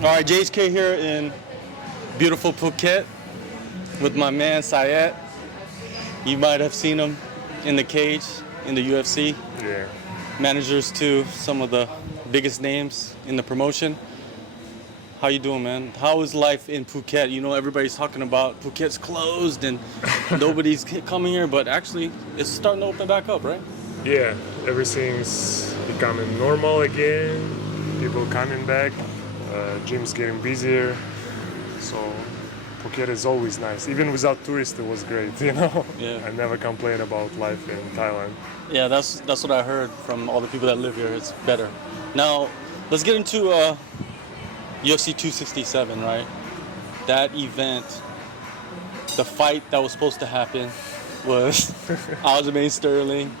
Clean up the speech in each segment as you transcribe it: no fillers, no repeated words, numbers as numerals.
All right, JHK here in beautiful Phuket with my man Sayat. You might have seen him in the cage in the UFC. Yeah. Managers to some of the biggest names in the promotion. How you doing, man? How is life in Phuket? You know, everybody's talking about Phuket's closed and nobody's coming here, but actually it's starting to open back up, right? Yeah, everything's becoming normal again. People coming back. Gym's getting busier. So Phuket is always nice. Even without tourists, it was great, you know? Yeah. I never complain about life in Thailand. Yeah, that's what I heard from all the people that live here. It's better. Now, let's get into UFC 267, right? That event, the fight that was supposed to happen was Aljamain Sterling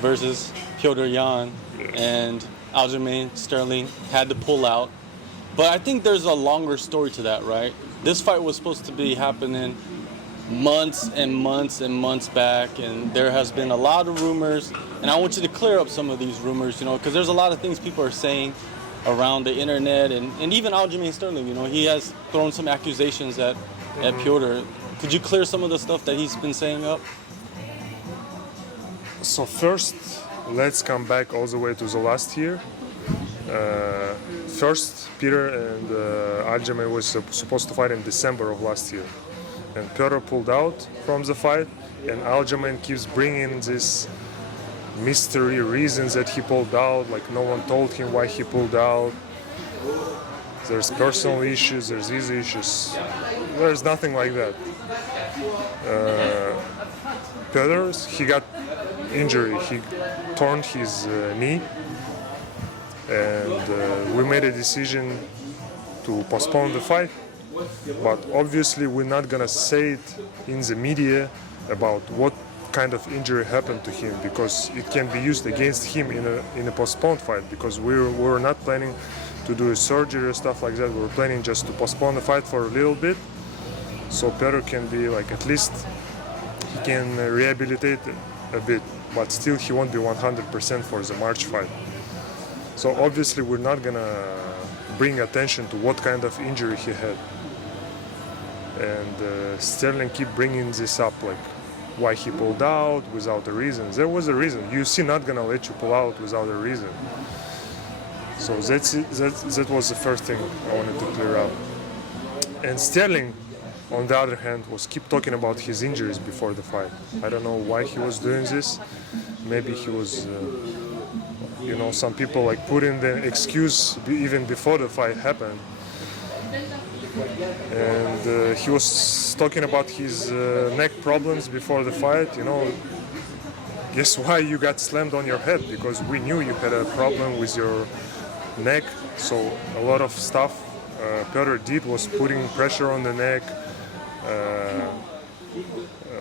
versus Petr Yan, and Aljamain Sterling had to pull out. But I think there's a longer story to that, right? This fight was supposed to be happening months and months and months back, and there has been a lot of rumors, and I want you to clear up some of these rumors, you know, because there's a lot of things people are saying around the internet, and even Aljamain Sterling, you know, he has thrown some accusations at Petr. Could you clear some of the stuff that he's been saying up? So first, let's come back all the way to the last year. First, Petr and Aljamain was supposed to fight in December of last year. And Petr pulled out from the fight, and Aljamain keeps bringing this mystery reasons that he pulled out, like no one told him why he pulled out. There's personal issues, there's these issues. There's nothing like that. Petr, he got injury. He torn his knee, and we made a decision to postpone the fight. But obviously we're not gonna say it in the media about what kind of injury happened to him, because it can be used against him in a postponed fight, because we were not planning to do a surgery or stuff like that. We were planning just to postpone the fight for a little bit, so Petr can be like, at least he can rehabilitate a bit, but still he won't be 100% for the March fight. So obviously we're not gonna bring attention to what kind of injury he had. And Sterling keep bringing this up, like why he pulled out without a reason. There was a reason. UFC not gonna let you pull out without a reason. So that was the first thing I wanted to clear up. And Sterling, on the other hand, was keep talking about his injuries before the fight. I don't know why he was doing this. Maybe he was, you know, some people like put in the excuse even before the fight happened. And he was talking about his neck problems before the fight. You know, guess why you got slammed on your head? Because we knew you had a problem with your neck. So a lot of stuff Petr did was putting pressure on the neck,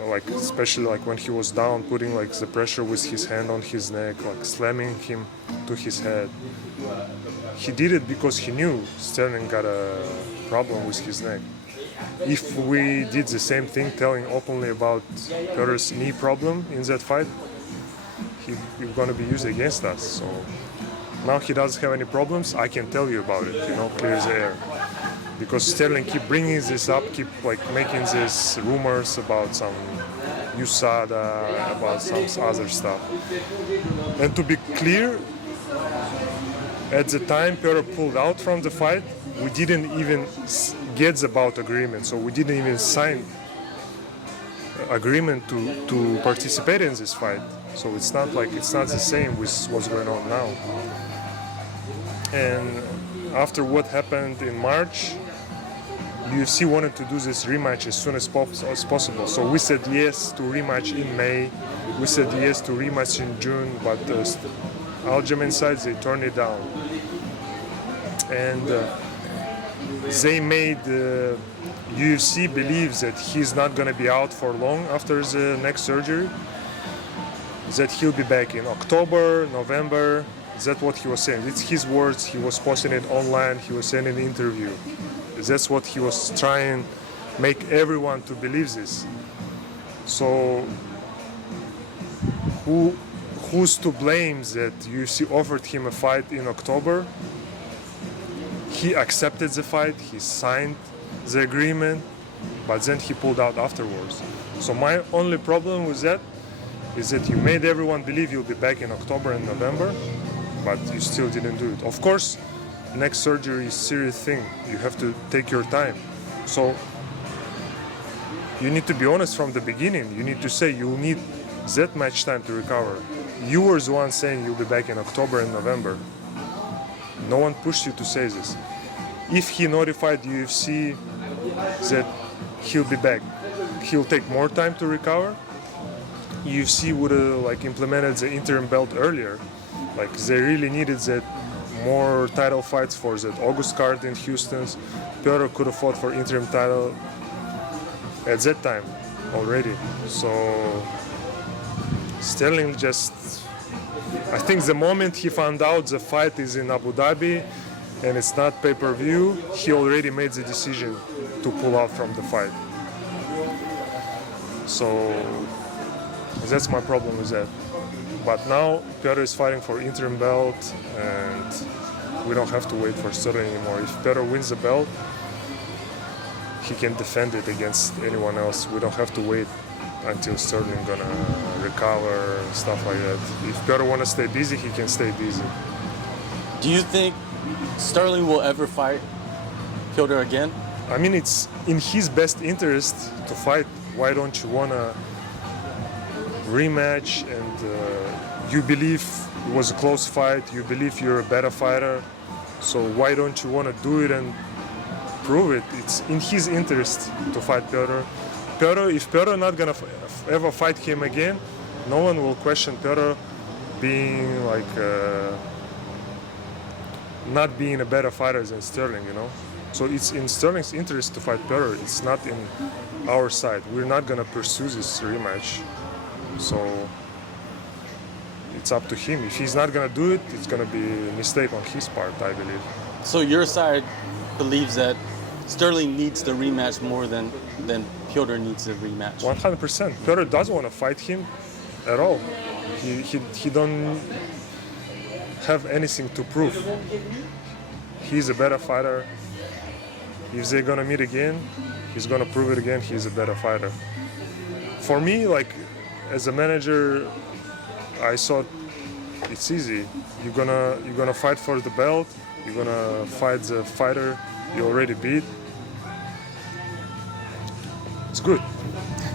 like especially like when he was down, putting like the pressure with his hand on his neck, like slamming him to his head. He did it because he knew Sterling got a problem with his neck. If we did the same thing, telling openly about Petr's knee problem in that fight, he's going to be used against us. So now he doesn't have any problems. I can tell you about it, you know, clear the air. Because Sterling keep bringing this up, keep like making these rumors about some USADA, about some other stuff. And to be clear, at the time Petr pulled out from the fight, we didn't even get the bout agreement, so we didn't even sign agreement to participate in this fight. So it's not the same with what's going on now. And after what happened in March, UFC wanted to do this rematch as soon as possible. So we said yes to rematch in May. We said yes to rematch in June, but Aljamain side, they turned it down. And they made UFC believes that he's not going to be out for long after the neck surgery, that he'll be back in October, November. That's what he was saying. It's his words. He was posting it online. He was saying in an interview. That's what he was trying to make everyone to believe this. So who's to blame that UFC offered him a fight in October? he accepted the fight, he signed the agreement, but then he pulled out afterwards. So my only problem with that is that you made everyone believe you'll be back in October and November, but you still didn't do it. Of course, neck surgery is a serious thing. You have to take your time. So you need to be honest from the beginning. You need to say you'll need that much time to recover. You were the one saying you'll be back in October and November. No one pushed you to say this. If he notified UFC that he'll be back, he'll take more time to recover, UFC would have implemented the interim belt earlier. They really needed that more title fights for that August card in Houston. Petr could have fought for interim title at that time already. So Sterling I think the moment he found out the fight is in Abu Dhabi and it's not pay-per-view, he already made the decision to pull out from the fight. So that's my problem with that. But now Petr is fighting for interim belt and we don't have to wait for Sterling anymore. If Petr wins the belt, he can defend it against anyone else. We don't have to wait until Sterling gonna recover and stuff like that. If Petr wanna stay busy, he can stay busy. Do you think Sterling will ever fight Petr again? I mean, it's in his best interest to fight. Why don't you wanna rematch? And you believe it was a close fight. You believe you're a better fighter. So why don't you wanna do it and prove it? It's in his interest to fight Petr. If Petr not gonna ever fight him again, no one will question Petr being not being a better fighter than Sterling, So it's in Sterling's interest to fight Petr. It's not in our side. We're not gonna pursue this rematch. So it's up to him. If he's not gonna do it, it's gonna be a mistake on his part, I believe. So your side believes that Sterling needs the rematch more than Petr needs the rematch. 100%. Petr doesn't want to fight him at all. He don't have anything to prove. He's a better fighter. If they're gonna meet again, he's gonna prove it again. He's a better fighter. For me, as a manager, I thought it's easy. You're gonna fight for the belt. You're gonna fight the fighter you already beat. It's good.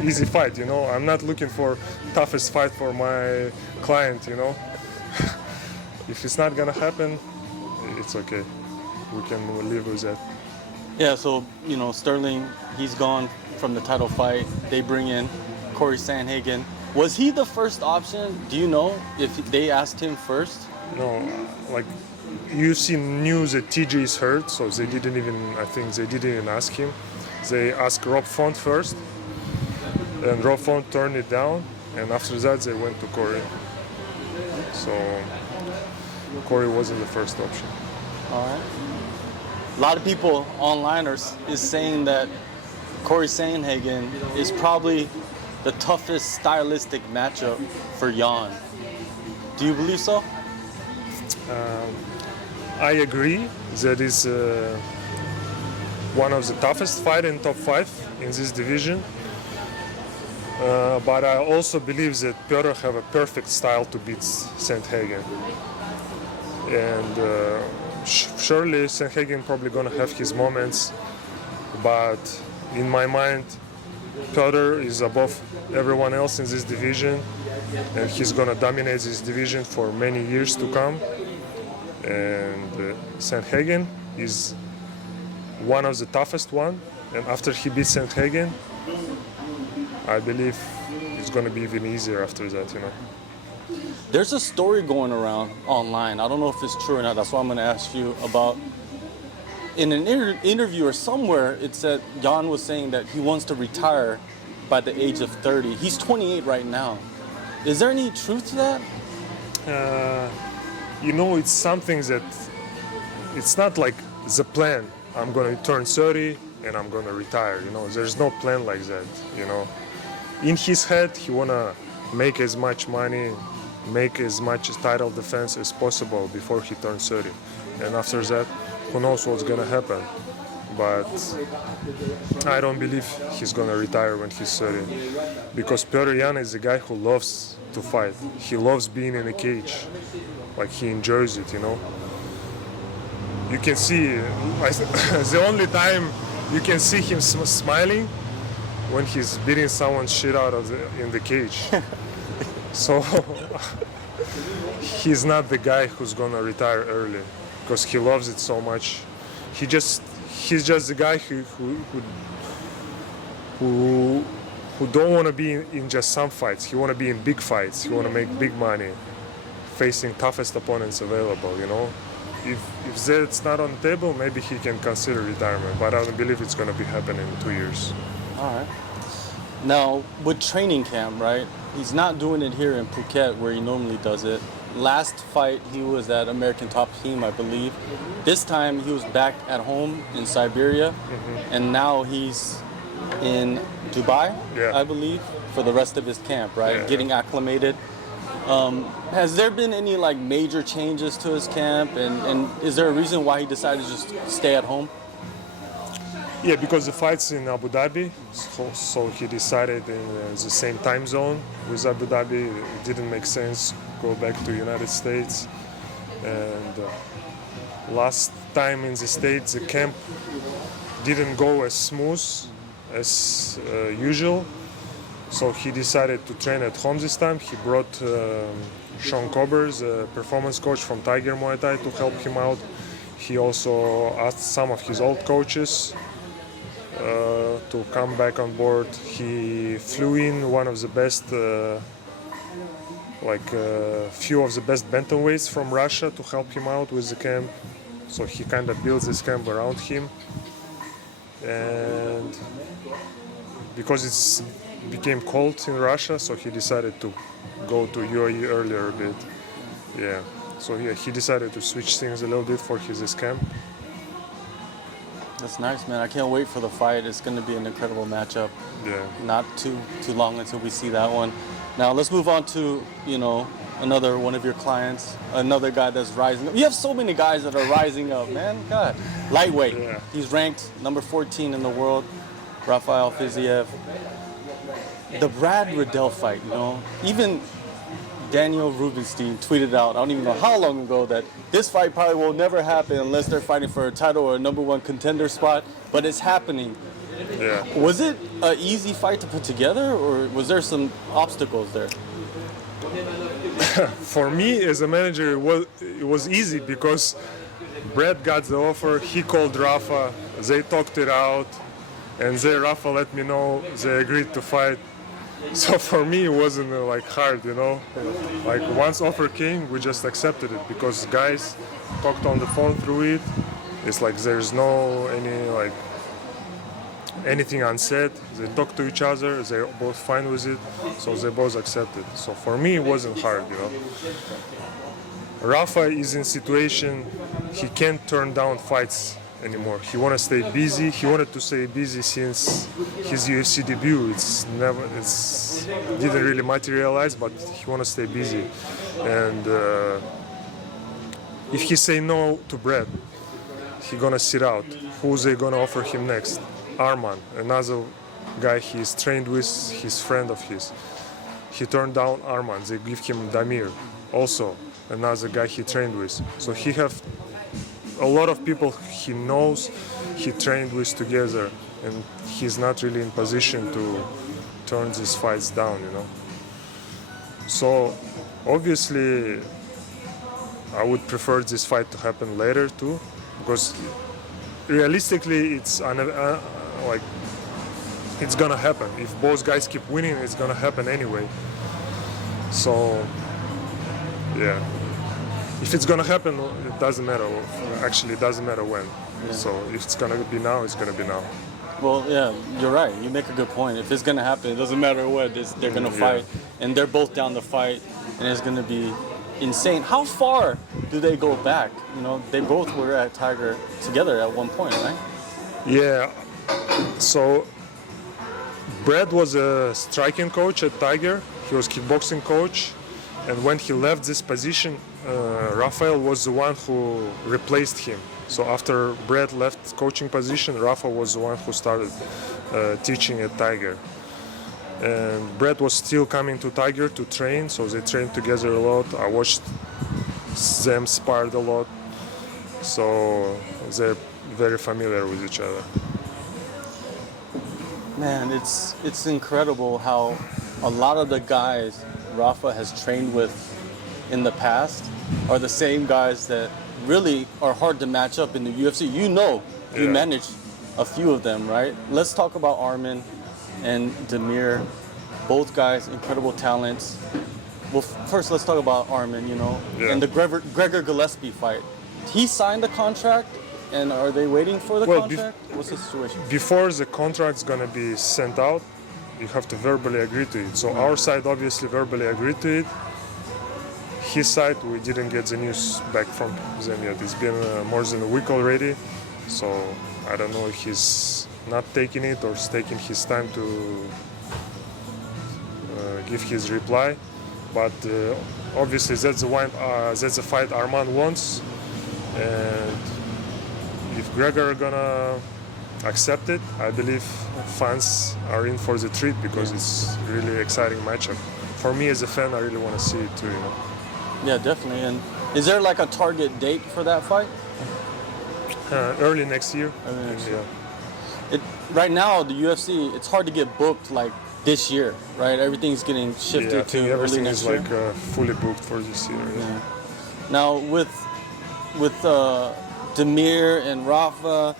Easy fight, I'm not looking for toughest fight for my client, If it's not gonna happen, it's okay. We can live with that. Yeah, so, Sterling, he's gone from the title fight. They bring in Cory Sandhagen. Was he the first option? Do you know if they asked him first? No, UFC knew that TJ is hurt, so they didn't even ask him. They asked Rob Font first, and Rob Font turned it down, and after that they went to Cory. So Cory wasn't the first option. All right. A lot of people online is saying that Cory Sandhagen is probably the toughest stylistic matchup for Yan. Do you believe so? I agree that is one of the toughest fight in top 5 in this division. But I also believe that Petr have a perfect style to beat Sandhagen. And surely Sandhagen probably gonna have his moments, but in my mind, Petr is above everyone else in this division, and he's gonna dominate this division for many years to come. And Sandhagen is one of the toughest one, and after he beats Sandhagen, I believe it's gonna be even easier after that, There's a story going around online. I don't know if it's true or not. That's why I'm going to ask you about. In an interview or somewhere, it said Yan was saying that he wants to retire by the age of 30. He's 28 right now. Is there any truth to that? It's something that it's not like the plan. I'm going to turn 30 and I'm going to retire. There's no plan like that. In his head, he want to make as much money, make as much title defense as possible before he turns 30. And after that, who knows what's gonna happen. But I don't believe he's gonna retire when he's 30, because Petr Yan is a guy who loves to fight. He loves being in a cage, like he enjoys it, you know. You can see, the only time you can see him smiling when he's beating someone's shit out of in the cage. So he's not the guy who's gonna retire early, because he loves it so much. He's just the guy who don't want to be in just some fights. He want to be in big fights. He want to make big money, facing toughest opponents available. You know, if that's not on the table, maybe he can consider retirement. But I don't believe it's going to be happening in 2 years. All right. Now with training camp, right? He's not doing it here in Phuket where he normally does it. Last fight, he was at American Top Team, I believe. This time, he was back at home in Siberia, and now he's in Dubai, I believe, for the rest of his camp, right? Getting acclimated. Has there been any like major changes to his camp, and is there a reason why he decided to just stay at home? Yeah, because the fight's in Abu Dhabi, so he decided in the same time zone with Abu Dhabi. It didn't make sense go back to United States. And last time in the States, the camp didn't go as smooth as usual. So he decided to train at home this time. He brought Sean Cobbers, a performance coach from Tiger Muay Thai, to help him out. He also asked some of his old coaches to come back on board. He flew in one of the best, few of the best bantamweights from Russia to help him out with the camp. So he kind of builds this camp around him. And because it became cold in Russia, so he decided to go to UAE earlier a bit. Yeah. So yeah, he decided to switch things a little bit for his camp. That's nice, man. I can't wait for the fight. It's going to be an incredible matchup. Yeah. Not too long until we see that one. Now let's move on to, another one of your clients, another guy that's rising up. You have so many guys that are rising up, man. God. Lightweight. Yeah. He's ranked number 14 in the world, Rafael Fiziev. The Brad Riddell fight, even Daniel Rubenstein tweeted out, I don't even know how long ago, that this fight probably will never happen unless they're fighting for a title or a number one contender spot, but it's happening. Yeah. Was it an easy fight to put together, or was there some obstacles there? For me as a manager, it was easy because Brad got the offer, he called Rafa, they talked it out, and then Rafa let me know they agreed to fight. So for me, it wasn't hard, Like once offer came, we just accepted it because guys talked on the phone through it. It's like there's no anything unsaid. They talk to each other. They're both fine with it, so they both accepted. So for me, it wasn't hard, Rafa is in situation he can't turn down fights anymore. He wanted to stay busy. He wanted to stay busy since his UFC debut. It didn't really materialize, but he wanted to stay busy. And if he say no to Brad, he gonna sit out. Who's they gonna offer him next? Arman, another guy he's trained with, his friend of his. He turned down Arman. They give him Damir, also another guy he trained with. So he have a lot of people he knows, he trained with together, and he's not really in position to turn these fights down, So obviously I would prefer this fight to happen later too, because realistically it's it's gonna happen. If both guys keep winning, it's gonna happen anyway. So yeah. If it's gonna happen, it doesn't matter. Actually, it doesn't matter when. Yeah. So if it's gonna be now, it's gonna be now. Well, yeah, you're right. You make a good point. If it's gonna happen, it doesn't matter what. They're gonna fight, and they're both down to fight, and it's gonna be insane. How far do they go back? They both were at Tiger together at one point, right? Yeah. So Brad was a striking coach at Tiger. He was kickboxing coach, and when he left this position, Rafael was the one who replaced him. So after Brett left coaching position, Rafa was the one who started teaching at Tiger. And Brett was still coming to Tiger to train, so they trained together a lot. I watched them sparred a lot, so they're very familiar with each other. Man, it's incredible how a lot of the guys Rafa has trained with in the past are the same guys that really are hard to match up in the UFC. You Yeah. managed a few of them, right? Let's talk about Arman and Demir. Both guys, incredible talents. Well, first let's talk about Arman, Yeah. and the Gregor Gillispie fight. He signed the contract, and are they waiting for the contract? What's the situation? Before the contract's gonna be sent out, you have to verbally agree to it. So our side obviously verbally agreed to it. His side, we didn't get the news back from them yet. It's been more than a week already, so I don't know if he's not taking it or is taking his time to give his reply. But obviously that's the fight Arman wants, and if Gregor gonna accept it, I believe fans are in for the treat because it's really exciting matchup. For me as a fan, I really want to see it too. Yeah, definitely. And is there like a target date for that fight? Early next year. Early next year. Yeah. Right now, the UFC, it's hard to get booked like this year, right? Everything's getting shifted Yeah, I to think early everything next is year. like fully booked for this year. Yeah. Yeah. Now with Demir and Rafa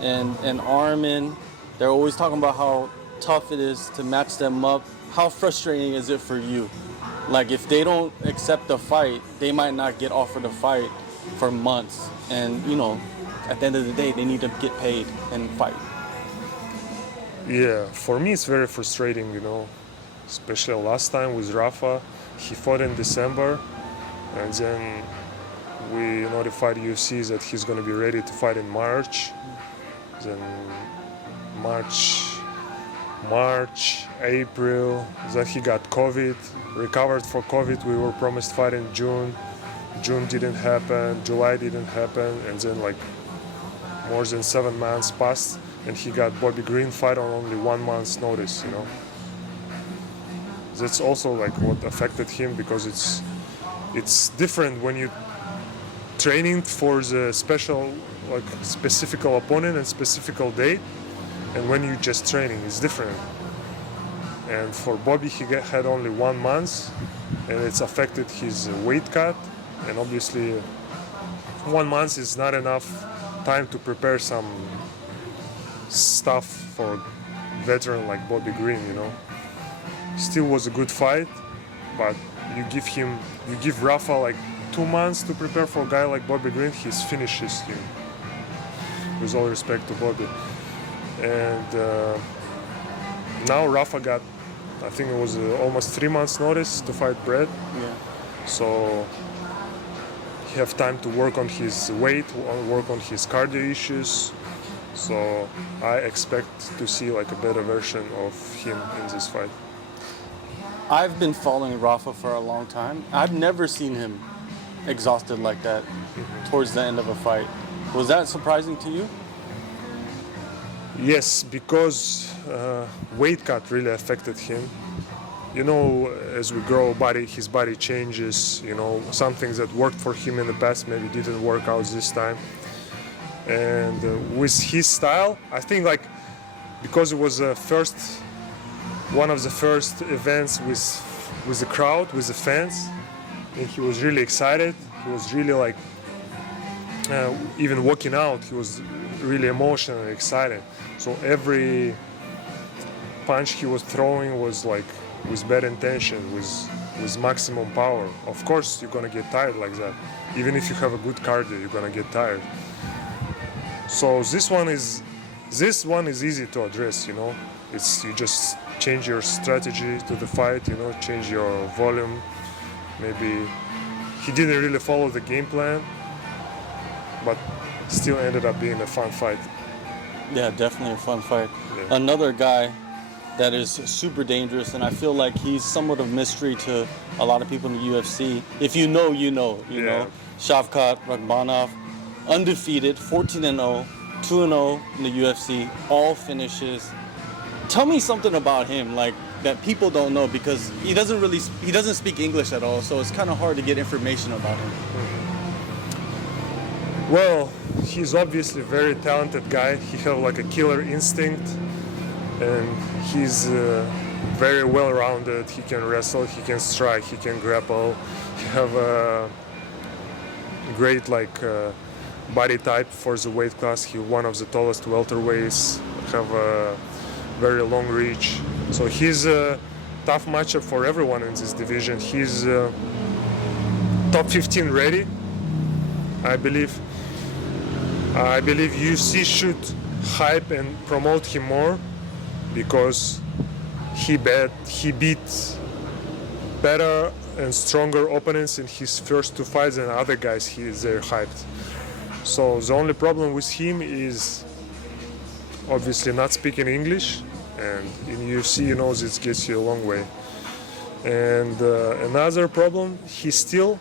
and Arman, they're always talking about how tough it is to match them up. How frustrating is it for you? Like if they don't accept the fight, they might not get offered a fight for months. And at the end of the day, they need to get paid and fight. Yeah, for me it's very frustrating, especially last time with Rafa. He fought in December, and then we notified UFC that he's going to be ready to fight in March. Then March, April, then he got COVID, recovered for COVID. We were promised fight in June. June didn't happen, July didn't happen, and then like more than 7 months passed, and he got Bobby Green fight on only 1 month's notice. That's also like what affected him, because it's different when you training for the specific opponent and specific date, and when you just training, it's different. And for Bobby, he had only 1 month, and it's affected his weight cut, and obviously 1 month is not enough time to prepare some stuff for veteran like Bobby Green. Still was a good fight, but you give Rafa like 2 months to prepare for a guy like Bobby Green, he's finishes him. With all respect to Bobby. And now Rafa got, I think it was almost 3 months notice to fight Brett. Yeah. So he have time to work on his weight, work on his cardio issues. So I expect to see like a better version of him in this fight. I've been following Rafa for a long time. I've never seen him exhausted like that towards the end of a fight. Was that surprising to you? Yes, because weight cut really affected him. As we grow, his body changes. Some things that worked for him in the past maybe didn't work out this time. And with his style, I think because it was one of the first events with the crowd, with the fans, and he was really excited. He was really even walking out, he was really emotional and excited. So every punch he was throwing was with bad intention, with maximum power. Of course, you're gonna get tired like that. Even if you have a good cardio, you're gonna get tired. So this one is easy to address. You just change your strategy to the fight. Change your volume. Maybe he didn't really follow the game plan, but still ended up being a fun fight. Yeah, definitely a fun fight. Yeah. Another guy that is super dangerous, and I feel like he's somewhat of mystery to a lot of people in the UFC. If you know, you know. You know, Shavkat Rakhmanov, undefeated, 14-0, 2-0 in the UFC, all finishes. Tell me something about him, like that people don't know, because he doesn't speak English at all, so it's kind of hard to get information about him. Well, he's obviously a very talented guy. He has like a killer instinct, and he's very well-rounded. He can wrestle, he can strike, he can grapple. He have a great body type for the weight class. He's one of the tallest welterweights. Have a very long reach. So he's a tough matchup for everyone in this division. He's top 15 ready, I believe. I believe UFC should hype and promote him more, because he beat better and stronger opponents in his first two fights than other guys they're hyped. So the only problem with him is obviously not speaking English, and in UFC, you know, this gets you a long way. And another problem, he's still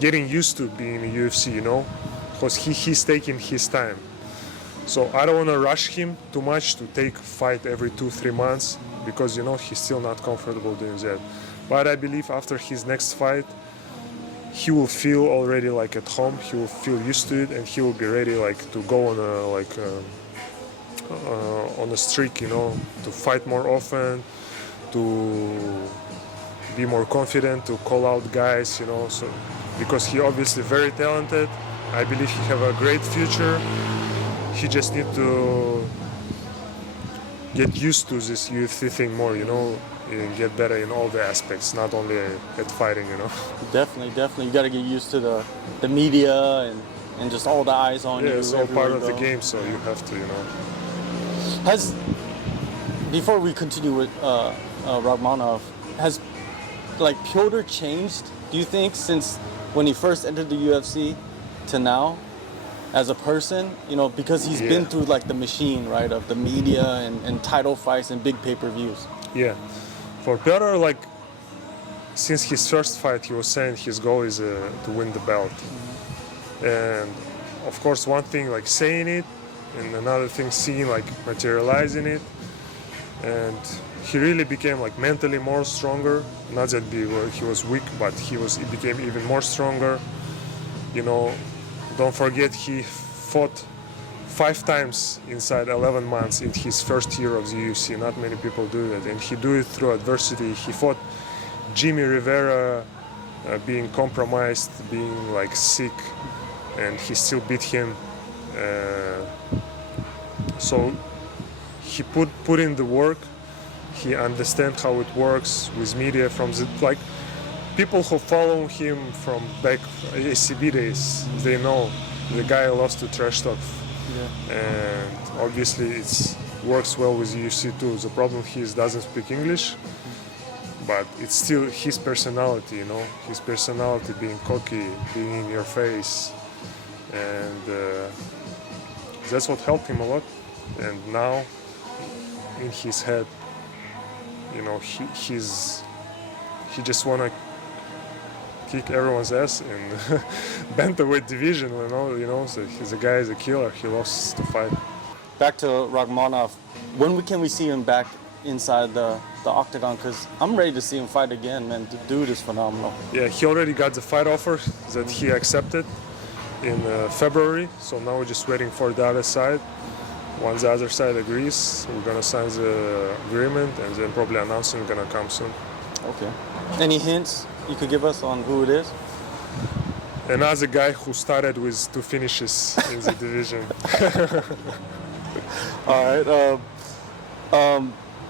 getting used to being in UFC, you know, because he's taking his time. So I don't want to rush him too much to take fight every 2-3 months, because, you know, he's still not comfortable doing that. But I believe after his next fight, he will feel already like at home. He will feel used to it, and he will be ready to go on a streak, you know, to fight more often, to be more confident, to call out guys, you know. So because he obviously very talented, I believe he have a great future. He just need to get used to this UFC thing more, you know, and get better in all the aspects, not only at fighting, you know. Definitely. You got to get used to the media and just all the eyes on you. Yeah, it's all part of the game, so you have to, you know. Before we continue with Rakhmanov, has Petr changed, do you think, since when he first entered the UFC to now, as a person, you know, because he's been through the machine, right, of the media and title fights and big pay-per-views? Yeah. For Petr, since his first fight, he was saying his goal is to win the belt. Mm-hmm. And of course, one thing saying it, and another thing seeing materializing it. And he really became mentally more stronger. Not that he was weak, but he became even more stronger. You know, don't forget he fought 5 times inside 11 months in his first year of the UFC. Not many people do that, and he do it through adversity. He fought Jimmy Rivera, being compromised, being sick, and he still beat him. So he put in the work. He understands how it works with media from the people who follow him from back ACB days. They know the guy lost to trash talk. Yeah. And obviously it works well with UFC too. The problem is doesn't speak English, but it's still his personality, you know, his personality being cocky, being in your face, and that's what helped him a lot. And now in his head, you know, he just wanna kick everyone's ass in bantamweight division, you know. So the guy is a killer. He loves to fight. Back to Rakhmanov. When can we see him back inside the octagon? Because I'm ready to see him fight again, man. The dude is phenomenal. Yeah, he already got the fight offer that he accepted in February. So now we're just waiting for the other side. Once the other side agrees, we're gonna sign the agreement, and then probably announcement gonna come soon. Okay. Any hints you could give us on who it is? Another guy who started with 2 finishes in the division. All right.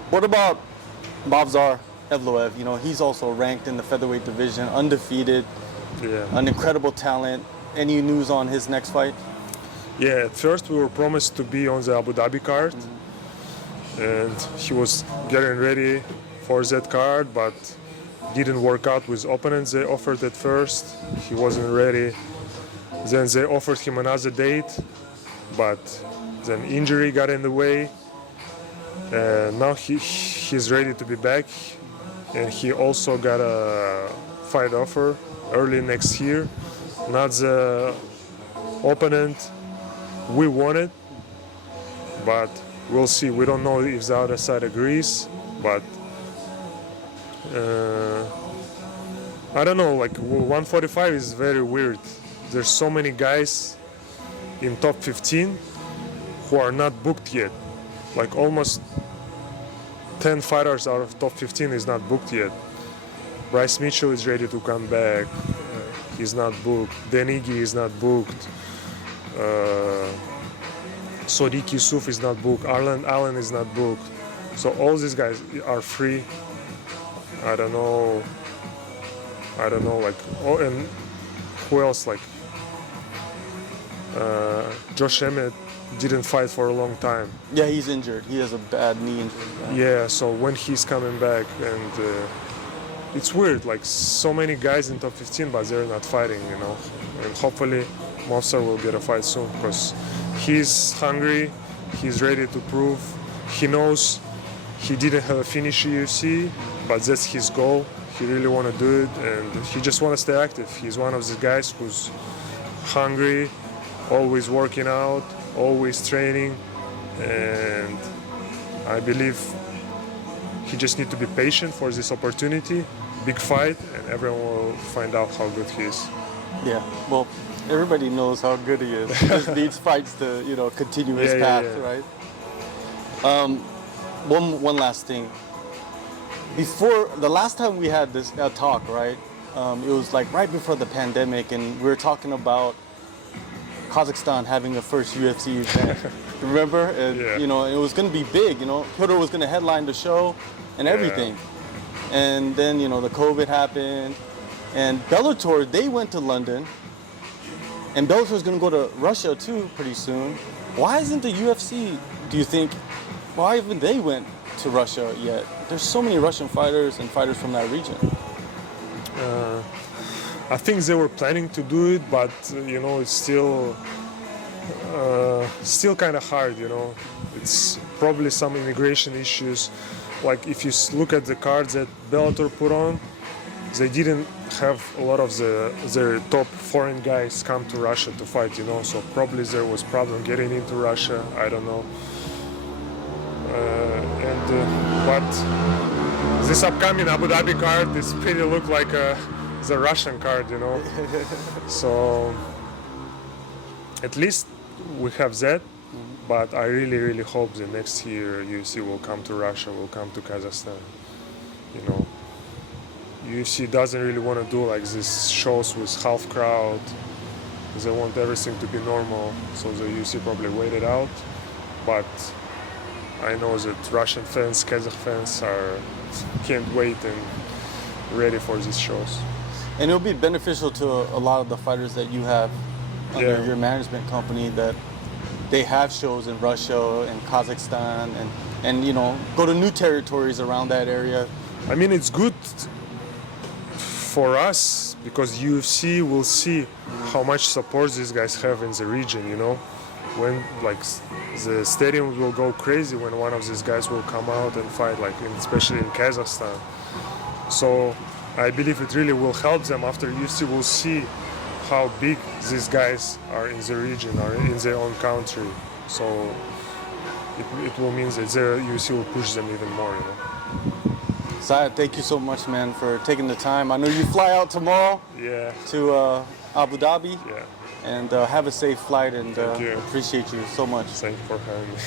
What about Movsar Evloev? You know, he's also ranked in the featherweight division, undefeated. Yeah. An incredible talent. Any news on his next fight? Yeah, at first we were promised to be on the Abu Dhabi card, and he was getting ready for that card, but didn't work out with opponents they offered at first. He wasn't ready. Then they offered him another date, but then injury got in the way, Now he's ready to be back, and he also got a fight offer early next year. Not the opponent we wanted, but we'll see. We don't know if the other side agrees, but I don't know. Like 145 is very weird. There's so many guys in top 15 who are not booked yet. Like almost 10 fighters out of top 15 is not booked yet. Bryce Mitchell is ready to come back. He's not booked. Denigi is not booked. Sodiq Yusuf is not booked. Arlen Allen is not booked. So all these guys are free. I don't know. Like, oh, and who else? Like Josh Emmett didn't fight for a long time. Yeah, he's injured. He has a bad knee injury. Right? Yeah, so when he's coming back, and it's weird, like so many guys in top 15, but they're not fighting, you know. And hopefully Movsar will get a fight soon, because he's hungry, he's ready to prove. He knows he didn't have a finish in UFC, but that's his goal. He really want to do it, and he just want to stay active. He's one of the guys who's hungry, always working out, always training, and I believe he just need to be patient for this opportunity, big fight, and everyone will find out how good he is. Yeah, well, everybody knows how good he is. He just needs fights to, you know, continue his path, right? One last thing. Before, the last time we had this talk, right, it was like right before the pandemic, and we were talking about Kazakhstan having a first UFC event. Remember? And, you know, it was going to be big, you know. Petr was going to headline the show and everything. And then, you know, the COVID happened. And Bellator, they went to London. And Bellator's going to go to Russia, too, pretty soon. Why isn't the UFC, do you think, why haven't they went to Russia yet? There's so many Russian fighters and fighters from that region. I think they were planning to do it, but you know, it's still kind of hard. You know, it's probably some immigration issues. Like if you look at the cards that Bellator put on, they didn't have a lot of their top foreign guys come to Russia to fight. You know, so probably there was problem getting into Russia. I don't know. But this upcoming Abu Dhabi card is pretty look like the Russian card, you know. So at least we have that, but I really hope the next year UFC will come to Russia, will come to Kazakhstan. You know, UFC doesn't really want to do like these shows with half crowd. They want everything to be normal, so the UFC probably waited out. But I know that Russian fans, Kazakh fans can't wait and ready for these shows. And it'll be beneficial to a lot of the fighters that you have under your management company, that they have shows in Russia and Kazakhstan and you know, go to new territories around that area. I mean, it's good for us because UFC will see how much support these guys have in the region, you know. When like the stadium will go crazy when one of these guys will come out and fight, like especially in Kazakhstan. So I believe it really will help them after UFC will see how big these guys are in the region or in their own country. So it will mean that their UFC will push them even more, you know. Sayat, thank you so much, man, for taking the time. I know you fly out tomorrow to Abu Dhabi. Yeah. And have a safe flight, and appreciate you so much. Thank you for having me.